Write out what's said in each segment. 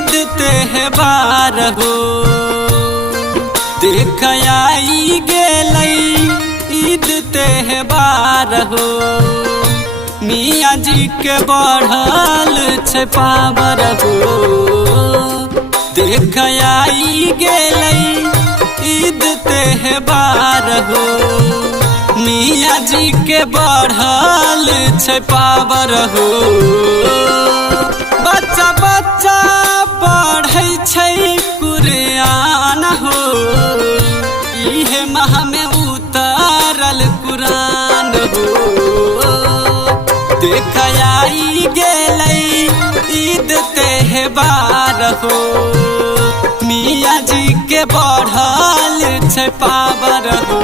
ईद त्योहार हो। देख आई गेलै ईद त्योहार हो। मियाँ जी के बढ़ल छै पावर हो। देख आई गेलै ईद त्योहार हो। मियाँ जी के बढ़ल छै पावर हो। बच्चा बच्चा पढ़ै छै कुरान हो। इहे माह में उतरल कुरान हो। देख आई गेलै ईद त्योहार हो। मियाँ जी के बढ़ल छै पावर हो।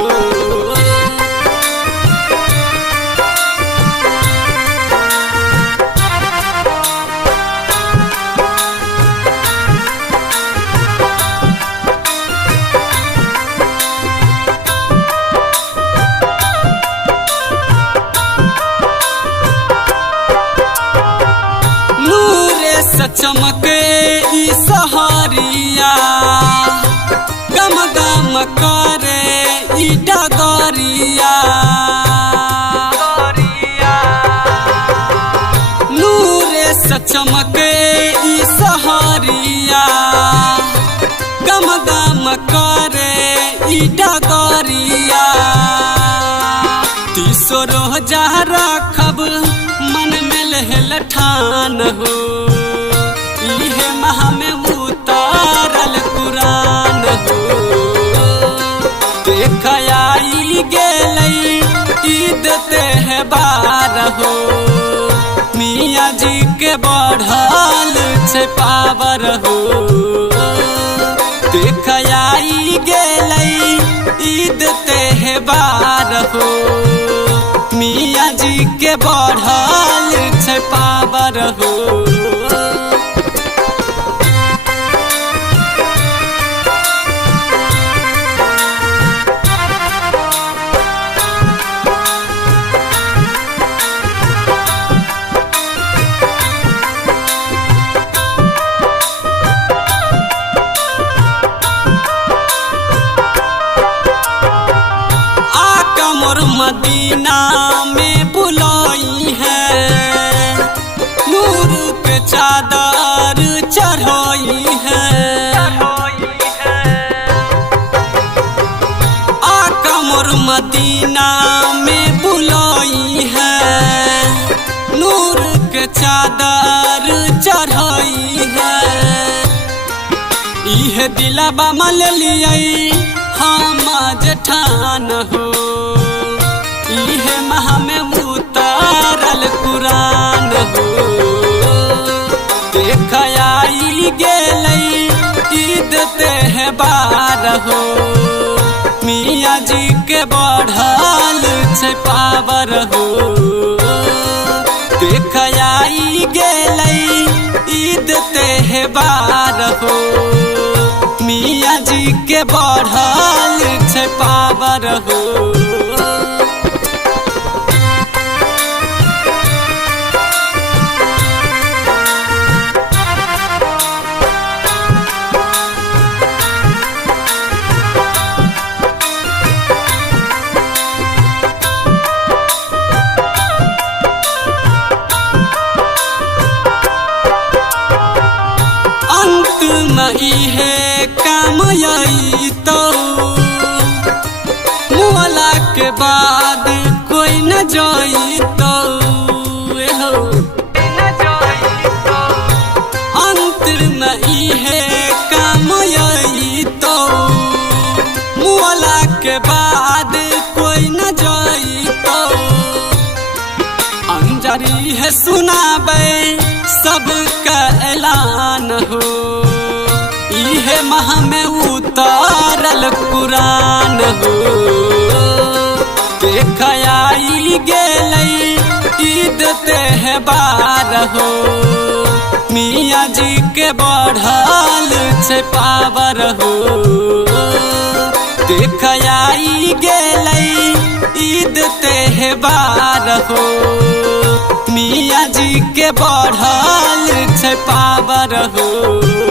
चमके ई सहरिया गम गम करे ई डगरिया। नूरे से चमके ई सहरिया गम गम करे ई डगरिया। 30 रोजा रखब मन में लहल ठान हो। इहे माह में उतरल कुरान हो। देख आई गेलै ईद त्योहार हो। मियाँ जी के बढ़ल छै पावर हो। देख आई गेलै ईद त्योहार हो। मियाँ जी के बढ़ल छै पावर हो। मोर मदीना में बुलाई है। नूर पे चादर चढ़ाई है। आका मोर मदीना में बुलाई है। नूर के चादर चढ़ाई है। इह दिलबा मल लियै हम जेठान हो। इहे माह में उतरल कुरान हो। देख आई गेलै ईद त्योहार हो। मियाँ जी के बढ़ल छै पावर हो। देख आई गेलै ईद त्योहार हो। मियाँ जी के बढ़ल छै पावर हो। इहे काम आई तो मुअला के बाद कोई न जाई तो। अंत में इहे काम आई तो मुअला के बाद कोई न जाई तो। अंजरी है सुनाबे सबका ऐलान हो। इहे माह में उतरल कुरान हो। देख आई गेलै ईद त्योहार हो। मियाँ जी के बढ़ल छै पावर हो। देख आई गेलै ईद त्योहार हो। मियाँ जी के बढ़ल छै पावर हो।